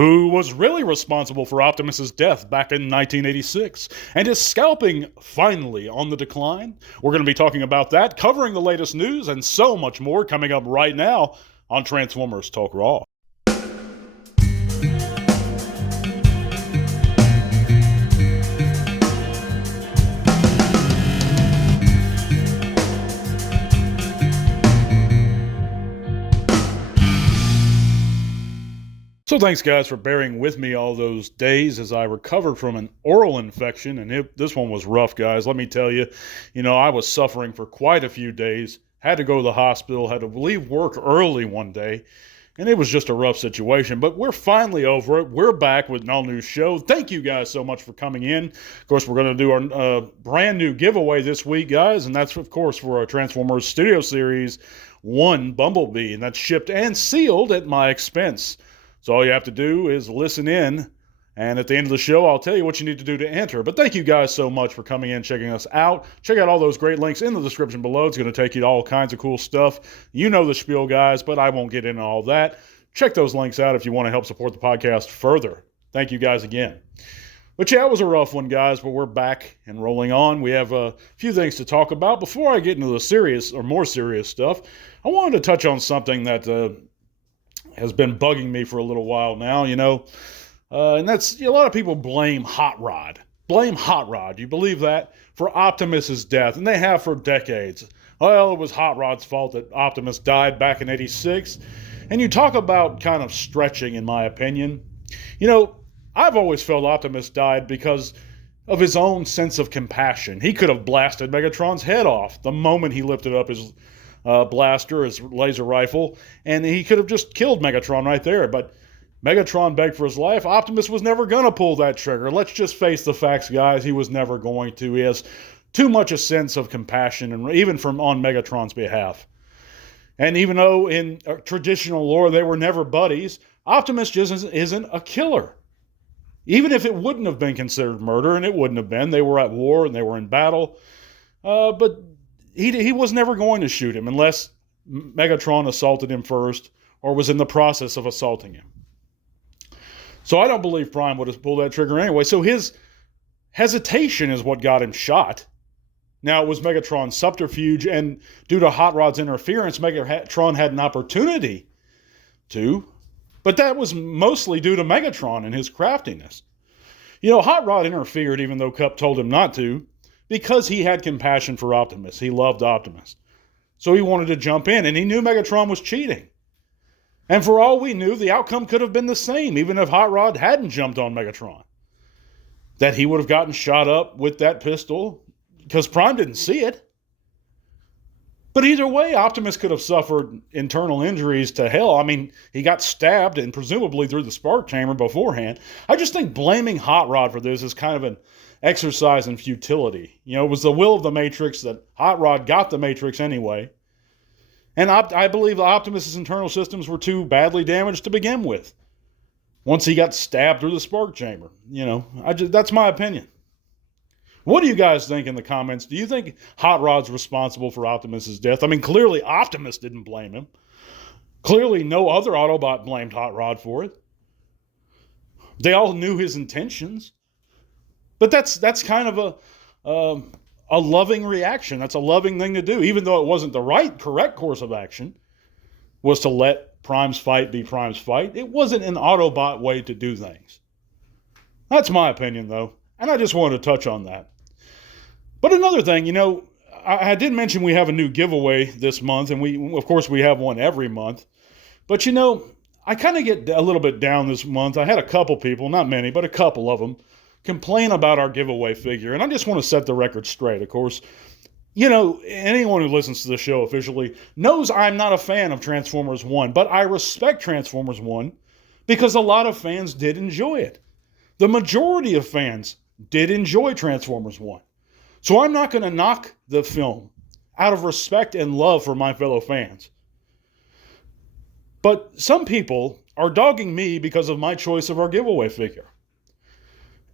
Who was really responsible for Optimus's death back in 1986? And is scalping finally on the decline? We're going to be talking about that, covering the latest news, and so much more coming up right now on Transformers Talk Raw. So thanks, guys, for bearing with me all those days as I recovered from an oral infection. And this one was rough, guys. Let me tell you, I was suffering for quite a few days. Had to go to the hospital, had to leave work early one day. And it was just a rough situation. But we're finally over it. We're back with an all-new show. Thank you guys so much for coming in. Of course, we're going to do our brand new giveaway this week, guys. And that's, of course, for our Transformers Studio Series 1 Bumblebee. And that's shipped and sealed at my expense. So all you have to do is listen in, and at the end of the show, I'll tell you what you need to do to enter. But thank you guys so much for coming in, checking us out. Check out all those great links in the description below. It's going to take you to all kinds of cool stuff. You know the spiel, guys, but I won't get into all that. Check those links out if you want to help support the podcast further. Thank you guys again. But yeah, it was a rough one, guys, but we're back and rolling on. We have a few things to talk about. Before I get into the serious or more serious stuff, I wanted to touch on something that has been bugging me for a little while now, and that's a lot of people blame Hotrod. Blame Hotrod. You believe that? For Optimus's death, and they have for decades. Well, it was Hotrod's fault that Optimus died back in '86. And you talk about kind of stretching, in my opinion. I've always felt Optimus died because of his own sense of compassion. He could have blasted Megatron's head off the moment he lifted up his blaster, his laser rifle, and he could have just killed Megatron right there. But Megatron begged for his life. Optimus was never going to pull that trigger. Let's just face the facts, guys. He was never going to. He has too much a sense of compassion, and even on Megatron's behalf. And even though in traditional lore they were never buddies, Optimus just isn't a killer. Even if it wouldn't have been considered murder, and it wouldn't have been. They were at war and they were in battle. But he was never going to shoot him unless Megatron assaulted him first or was in the process of assaulting him. So I don't believe Prime would have pulled that trigger anyway. So his hesitation is what got him shot. Now, it was Megatron's subterfuge, and due to Hot Rod's interference, Megatron had an opportunity to, but that was mostly due to Megatron and his craftiness. Hot Rod interfered even though Kup told him not to, because he had compassion for Optimus. He loved Optimus. So he wanted to jump in, and he knew Megatron was cheating. And for all we knew, the outcome could have been the same, even if Hot Rod hadn't jumped on Megatron. That he would have gotten shot up with that pistol, because Prime didn't see it. But either way, Optimus could have suffered internal injuries to hell. I mean, he got stabbed, and presumably through the spark chamber beforehand. I just think blaming Hot Rod for this is kind of an exercise in futility. It was the will of the Matrix that Hot Rod got the Matrix anyway. And I believe Optimus's internal systems were too badly damaged to begin with. Once he got stabbed through the spark chamber. That's my opinion. What do you guys think in the comments? Do you think Hot Rod's responsible for Optimus's death? I mean, clearly Optimus didn't blame him. Clearly no other Autobot blamed Hot Rod for it. They all knew his intentions. But that's kind of a loving reaction. That's a loving thing to do, even though it wasn't the correct course of action, was to let Prime's fight be Prime's fight. It wasn't an Autobot way to do things. That's my opinion, though, and I just wanted to touch on that. But another thing, I did mention we have a new giveaway this month, and we have one every month. But I kind of get a little bit down this month. I had a couple people, not many, but a couple of them, complain about our giveaway figure. And I just want to set the record straight. Of course, anyone who listens to the show officially knows I'm not a fan of Transformers 1, but I respect Transformers 1 because a lot of fans did enjoy it. The majority of fans did enjoy Transformers 1. So I'm not going to knock the film out of respect and love for my fellow fans. But some people are dogging me because of my choice of our giveaway figure.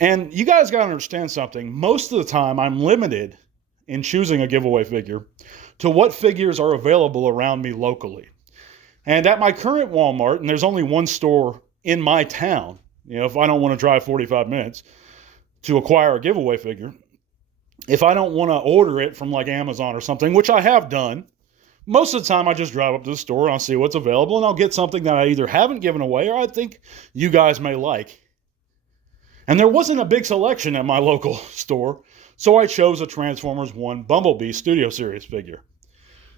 And you guys got to understand something. Most of the time, I'm limited in choosing a giveaway figure to what figures are available around me locally. And at my current Walmart, and there's only one store in my town, if I don't want to drive 45 minutes to acquire a giveaway figure, if I don't want to order it from like Amazon or something, which I have done, most of the time I just drive up to the store and I'll see what's available and I'll get something that I either haven't given away or I think you guys may like. And there wasn't a big selection at my local store, so I chose a Transformers 1 Bumblebee Studio Series figure.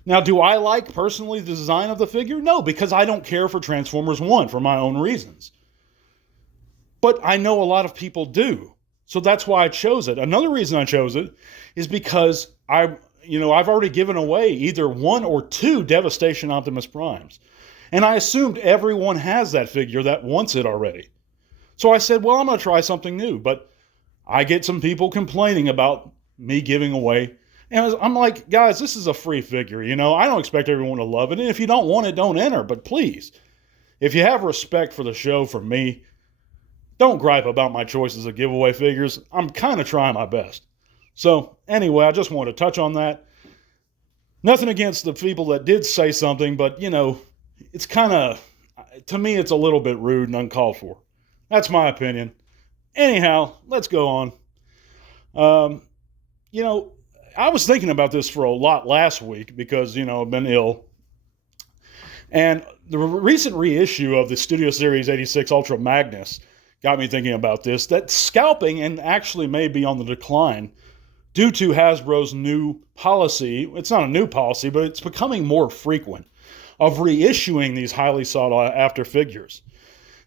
Now, do I like personally the design of the figure? No, because I don't care for Transformers 1 for my own reasons. But I know a lot of people do. So that's why I chose it. Another reason I chose it is because I've already given away either 1 or 2 Devastation Optimus Primes. And I assumed everyone has that figure that wants it already. So I said, well, I'm going to try something new. But I get some people complaining about me giving away. And I'm like, guys, this is a free figure. I don't expect everyone to love it. And if you don't want it, don't enter. But please, if you have respect for the show from me, don't gripe about my choices of giveaway figures. I'm kind of trying my best. So anyway, I just wanted to touch on that. Nothing against the people that did say something, but, it's kind of, to me, it's a little bit rude and uncalled for. That's my opinion. Anyhow, let's go on. I was thinking about this for a lot last week because, I've been ill. And the recent reissue of the Studio Series 86 Ultra Magnus got me thinking about this, that scalping and actually may be on the decline due to Hasbro's new policy. It's not a new policy, but it's becoming more frequent of reissuing these highly sought after figures.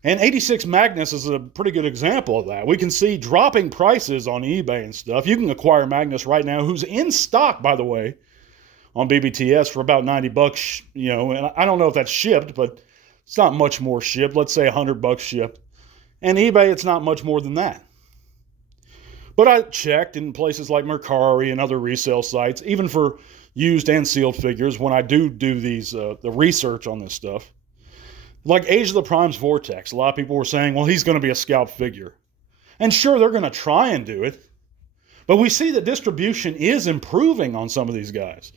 And 86 Magnus is a pretty good example of that. We can see dropping prices on eBay and stuff. You can acquire Magnus right now, who's in stock, by the way, on BBTS for about $90, and I don't know if that's shipped, but it's not much more shipped. Let's say $100 shipped. And eBay, it's not much more than that. But I checked in places like Mercari and other resale sites, even for used and sealed figures, when I do these the research on this stuff. Like Age of the Primes Vortex, a lot of people were saying, well, he's going to be a scalp figure. And sure, they're going to try and do it. But we see that distribution is improving on some of these guys.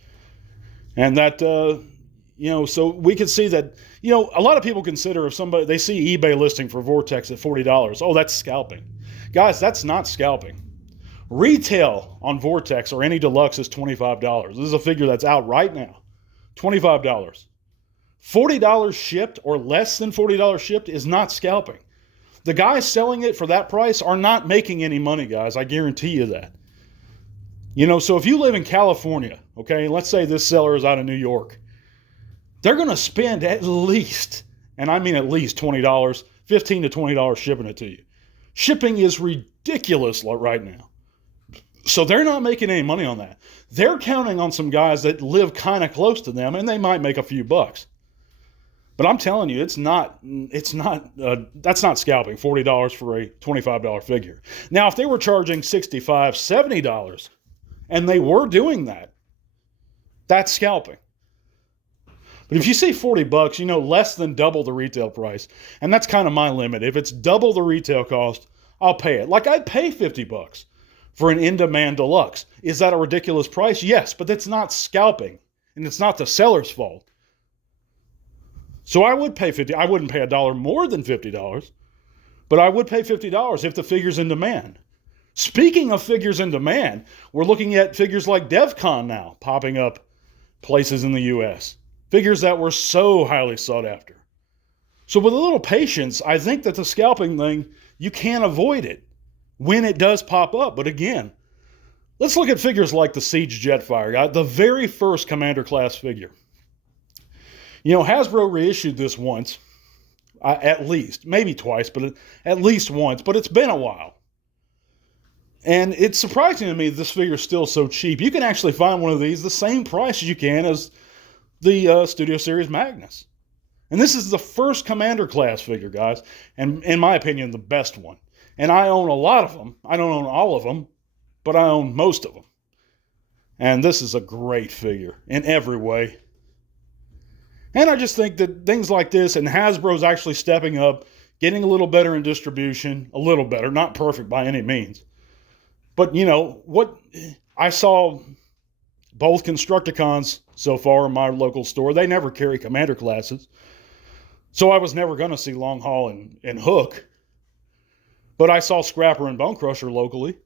And that, so we can see that, a lot of people consider if they see eBay listing for Vortex at $40, oh, that's scalping. Guys, that's not scalping. Retail on Vortex or any deluxe is $25. This is a figure that's out right now. $25. $40 shipped or less than $40 shipped is not scalping. The guys selling it for that price are not making any money, guys. I guarantee you that. So if you live in California, okay, let's say this seller is out of New York, they're going to spend at least, and I mean at least $20, $15 to $20 shipping it to you. Shipping is ridiculous right now. So they're not making any money on that. They're counting on some guys that live kind of close to them, and they might make a few bucks. But I'm telling you, that's not scalping, $40 for a $25 figure. Now, if they were charging $65, $70, and they were doing that, that's scalping. But if you see $40, less than double the retail price, and that's kind of my limit. If it's double the retail cost, I'll pay it. Like I'd pay $50 for an in-demand deluxe. Is that a ridiculous price? Yes, but that's not scalping, and it's not the seller's fault. So I would pay $50. I wouldn't pay $1 more than $50, but I would pay $50 if the figure's in demand. Speaking of figures in demand, we're looking at figures like DevCon now popping up places in the U.S. Figures that were so highly sought after. So with a little patience, I think that the scalping thing, you can't avoid it when it does pop up. But again, let's look at figures like the Siege Jetfire, the very first Commander class figure. Hasbro reissued this once, at least, maybe twice, but at least once, but it's been a while. And it's surprising to me that this figure is still so cheap. You can actually find one of these the same price as you can as the Studio Series Magnus. And this is the first Commander class figure, guys, and in my opinion, the best one. And I own a lot of them. I don't own all of them, but I own most of them. And this is a great figure in every way. And I just think that things like this, and Hasbro's actually stepping up, getting a little better in distribution, a little better, not perfect by any means. But, what I saw both Constructicons so far in my local store, they never carry Commander classes. So I was never going to see Long Haul and Hook. But I saw Scrapper and Bone Crusher locally.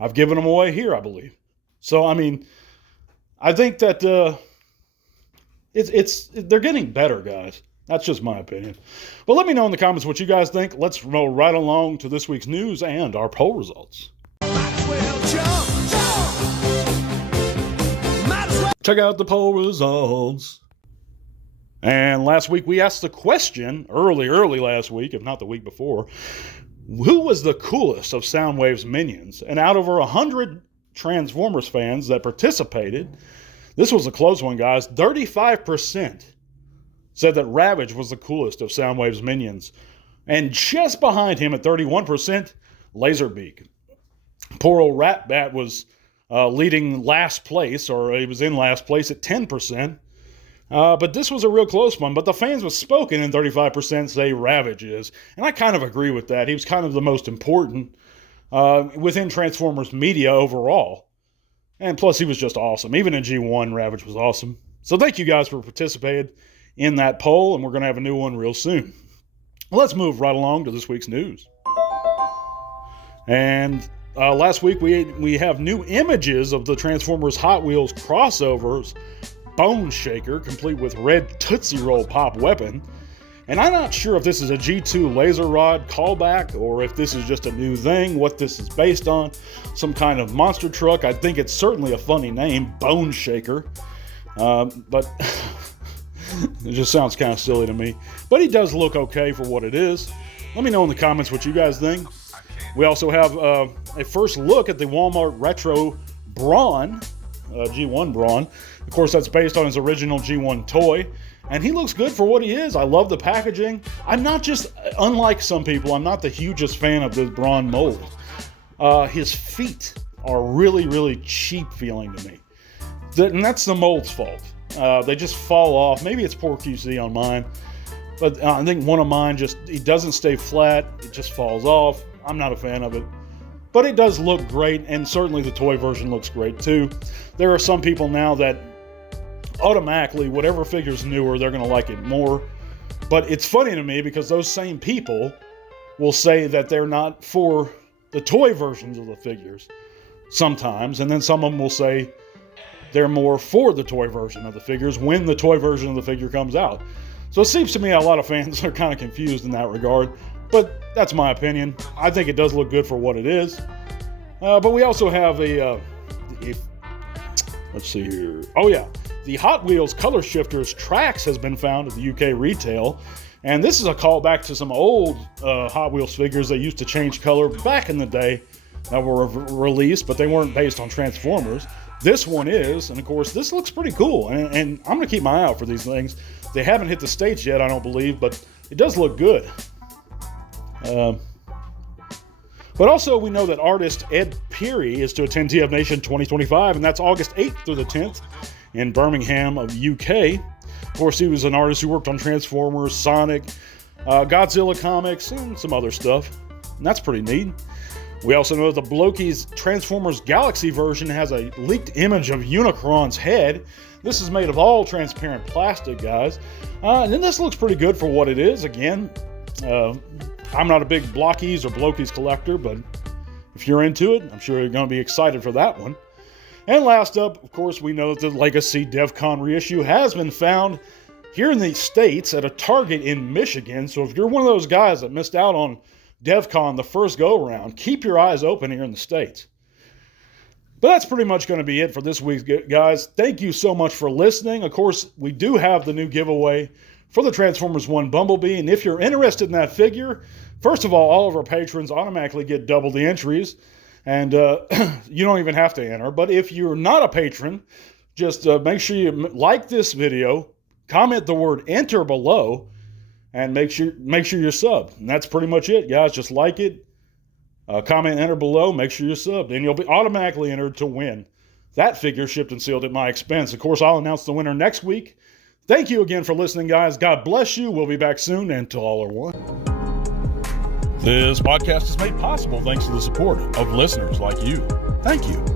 I've given them away here, I believe. So, I mean, I think that they're getting better, guys. That's just my opinion. But let me know in the comments what you guys think. Let's roll right along to this week's news and our poll results. Check out the poll results. And last week we asked the question, early last week, if not the week before, who was the coolest of Soundwave's minions? And out of over 100 Transformers fans that participated, this was a close one, guys. 35% said that Ravage was the coolest of Soundwave's minions. And just behind him at 31%, Laserbeak. Poor old Ratbat was leading last place, or he was in last place at 10%. But this was a real close one. But the fans with spoken in 35% say Ravage is. And I kind of agree with that. He was kind of the most important within Transformers media overall. And plus, he was just awesome. Even in G1, Ravage was awesome. So thank you guys for participating in that poll. And we're going to have a new one real soon. Well, let's move right along to this week's news. And last week, we have new images of the Transformers Hot Wheels crossovers Bone Shaker, complete with red Tootsie Roll Pop weapon. And I'm not sure if this is a G2 laser rod callback or if this is just a new thing, what this is based on. Some kind of monster truck. I think it's certainly a funny name, Bone Shaker. But it just sounds kind of silly to me. But he does look okay for what it is. Let me know in the comments what you guys think. We also have a first look at the Walmart Retro Brawn, G1 Brawn. Of course, that's based on his original G1 toy. And he looks good for what he is. I love the packaging. I'm not just, unlike some people, I'm not the hugest fan of the Brawn mold. His feet are really cheap feeling to me. And that's the mold's fault. They just fall off. Maybe it's poor QC on mine. But I think one of mine it doesn't stay flat. It just falls off. I'm not a fan of it. But it does look great, and certainly the toy version looks great too. There are some people now that automatically, whatever figure's newer, they're going to like it more. But it's funny to me because those same people will say that they're not for the toy versions of the figures sometimes, and then some of them will say they're more for the toy version of the figures when the toy version of the figure comes out. So it seems to me a lot of fans are kind of confused in that regard. But that's my opinion. I think it does look good for what it is. But we also have let's see here. Oh yeah, the Hot Wheels Color Shifters Trax has been found at the UK retail. And this is a callback to some old Hot Wheels figures that used to change color back in the day that were released, but they weren't based on Transformers. This one is, and of course, this looks pretty cool. And I'm going to keep my eye out for these things. They haven't hit the States yet, I don't believe, but it does look good. But also, we know that artist Ed Peary is to attend TF Nation 2025, and that's August 8th through the 10th in Birmingham of UK. Of course, he was an artist who worked on Transformers, Sonic, Godzilla comics, and some other stuff. And that's pretty neat. We also know that the Bloki's Transformers Galaxy version has a leaked image of Unicron's head. This is made of all transparent plastic, guys. And then this looks pretty good for what it is. Again, I'm not a big Blockies or Blokies collector, but if you're into it, I'm sure you're going to be excited for that one. And last up, of course, we know that the Legacy DevCon reissue has been found here in the States at a Target in Michigan. So if you're one of those guys that missed out on DevCon the first go-around, keep your eyes open here in the States. But that's pretty much going to be it for this week, guys. Thank you so much for listening. Of course, we do have the new giveaway for the Transformers 1 Bumblebee. And if you're interested in that figure, first of all of our patrons automatically get double the entries. And you don't even have to enter. But if you're not a patron, just make sure you like this video, comment the word enter below, and make sure you're subbed. And that's pretty much it, guys. Just like it, comment enter below, make sure you're subbed, and you'll be automatically entered to win that figure shipped and sealed at my expense. Of course, I'll announce the winner next week. Thank you again for listening, guys. God bless you. We'll be back soon, and till all are one. This podcast is made possible thanks to the support of listeners like you. Thank you.